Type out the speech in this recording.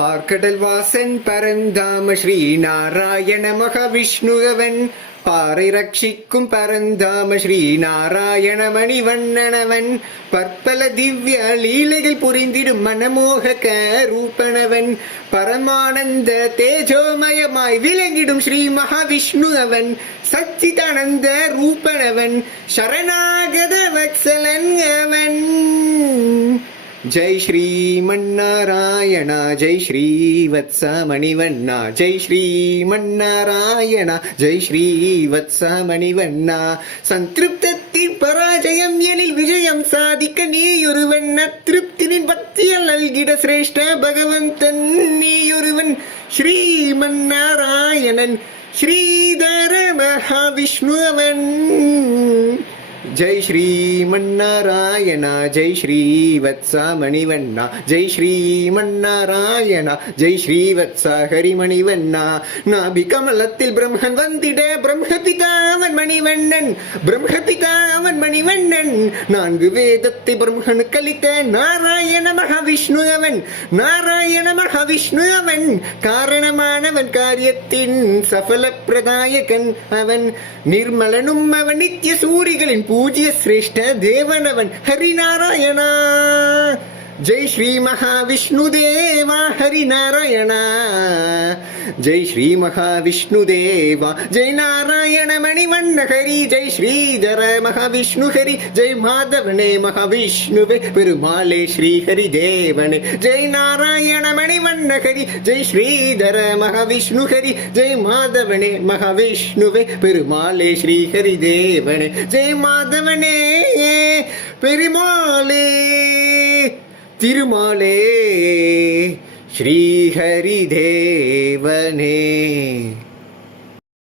பார்க்கடல் வாசன் பரந்தாம ஸ்ரீ நாராயண மகாவிஷ்ணுவன். பாறை ரட்சிக்கும் பரந்தாம ஸ்ரீ நாராயண மணிவண்ணனவன். பற்பல திவ்ய லீலைகள் புரிந்திடும் மனமோக ரூபனவன் பரமானந்த தேஜோமயமாய் விளங்கிடும் ஸ்ரீ மகாவிஷ்ணு அவன் சச்சிதானந்த ரூபனவன். சரணாகத வத்சலன் அவன். ஜெய் ஸ்ரீ மன்னாராயணா ஜெய் ஸ்ரீ வத்ச மணிவண்ணா ஜெய் ஸ்ரீ மன்னாராயணா ஜெய் ஸ்ரீ வத்ச மணிவண்ணா சந்திருப்தத்தின் பராஜயம் எனில் விஜயம் சாதிக்க நீயொருவன் அத்திருப்தினின் பக்தியல் நல்கிட சிரேஷ்ட பகவந்தன் நீயொருவன் ஸ்ரீ மன்னாராயணன் ஸ்ரீதர மகாவிஷ்ணு அவன் ஜெய் ஸ்ரீ மன்னாராயணா ஜெய் ஸ்ரீ வத்சா மணிவண்ணா ஜெய் ஸ்ரீ மன்னாராயணா ஜெய் ஸ்ரீ வத்சா ஹரிமணிவண்ணா நாபி கமலத்தில் பிரம்மன் வந்திட பிரம்மபிதாவன் மணிவண்ணன் பிரம்மபிதாவன் மணிவண்ணன் நான்கு வேதத்தை பிரம்மனு கலித்த நாராயண மகாவிஷ்ணு அவன் நாராயண மகாவிஷ்ணு அவன் காரணமானவன் காரியத்தின் சஃல பிரதாயகன் அவன் நிர்மலனும் அவன் நித்திய சூரிகளின் பூஜ்ய சிரேஷ்ட தேவனவன் ஹரிநாராயணா. ஜெய் ஸ்ரீ மகாவிஷ்ணு தேவா ஹரிநாராயணா ஜெய் ஸ்ரீ மகாவிஷ்ணு தேவா ஜெய் நாராயண மணிவண்ண ஹரி ஜெய் ஸ்ரீதர மகாவிஷ்ணு ஹரி ஜெய் மாதவனே மகாவிஷ்ணுவே பெருமாளே ஸ்ரீ ஹரி தேவனே ஜெய் நாராயண மணிவண்ண ஹரி ஜெய் ஸ்ரீதர மகாவிஷ்ணு ஹரி ஜெய் மாதவனே மகாவிஷ்ணுவே பெருமாளே ஸ்ரீ ஹரி தேவனே ஜெய் மாதவனே பெருமாளே திருமாலே ஸ்ரீஹரி தேவனே